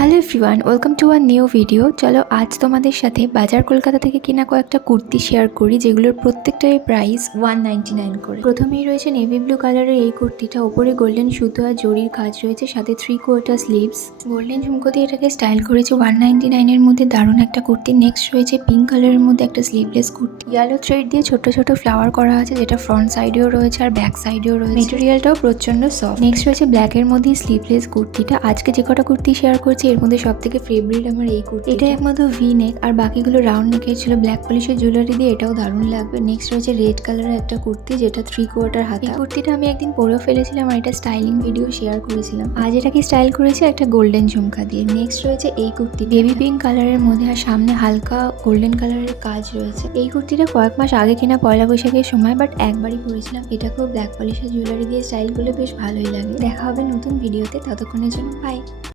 Hello everyone, welcome to our new video. চলো আজ তোমাদের সাথে বাজার কলকাতা থেকে কেনা কয়েকটা কুর্তি শেয়ার করি, যেগুলোর প্রত্যেকটারই প্রাইস 199 করে। প্রথমেই রয়েছে নেভি ব্লু কালারের এই কুর্তিটা, ওপরে গোল্ডেন সুতো আর জরির কাজ রয়েছে, সাথে 3/4 স্লিভস। গোল্ডেন ঝুমকো দিয়ে এটাকে স্টাইল করেছে। 199 এর মধ্যে দারুণ একটা কুর্তি। নেক্সট রয়েছে পিঙ্ক কালারের মধ্যে একটা স্লিভলেস কুর্তি, ইয়েলো থ্রেড দিয়ে ছোট ছোট ফ্লাওয়ার করা আছে, যেটা ফ্রন্ট সাইডেও রয়েছে আর ব্যাক সাইডেও রয়েছে। মেটেরিয়ালটাও প্রচন্ড সফট। নেক্সট রয়েছে ব্ল্যাকের মধ্যে স্লিভলেস কুর্তিটা। আজকে যে কটা কুর্তি শেয়ার করছি এর মধ্যে সব থেকে ফেভারিট আমার এই কুর্তি। এটা একমাত্র ভি নেক আর বাকিগুলো রাউন্ড নেকের ছিল। ব্ল্যাক পলিশের জুয়েলারি দিয়ে এটাও দারুণ লাগবে। নেক্সট রয়েছে রেড কালারের একটা কুর্তি, যেটা 3/4 হাতা। এই কুর্তিটা আমি একদিন পরেও ফেলেছিলাম আর এটা স্টাইলিং ভিডিও শেয়ার করেছিলাম। আজ এটাকে স্টাইল করেছে একটা গোল্ডেন ঝুমকা দিয়ে। নেক্সট রয়েছে এই কুর্তি, বেবি পিঙ্ক কালারের মধ্যে আর সামনে হালকা গোল্ডেন কালারের কাজ রয়েছে। এই কুর্তিটা কয়েক মাস আগে কেনা, পয়লা বৈশাখের সময়, বাট একবারই পরেছিলাম। এটাকেও ব্ল্যাক পলিশের জুয়েলারি দিয়ে স্টাইল করলে বেশ ভালোই লাগে। দেখা হবে নতুন ভিডিওতে, ততক্ষণের জন্য বাই।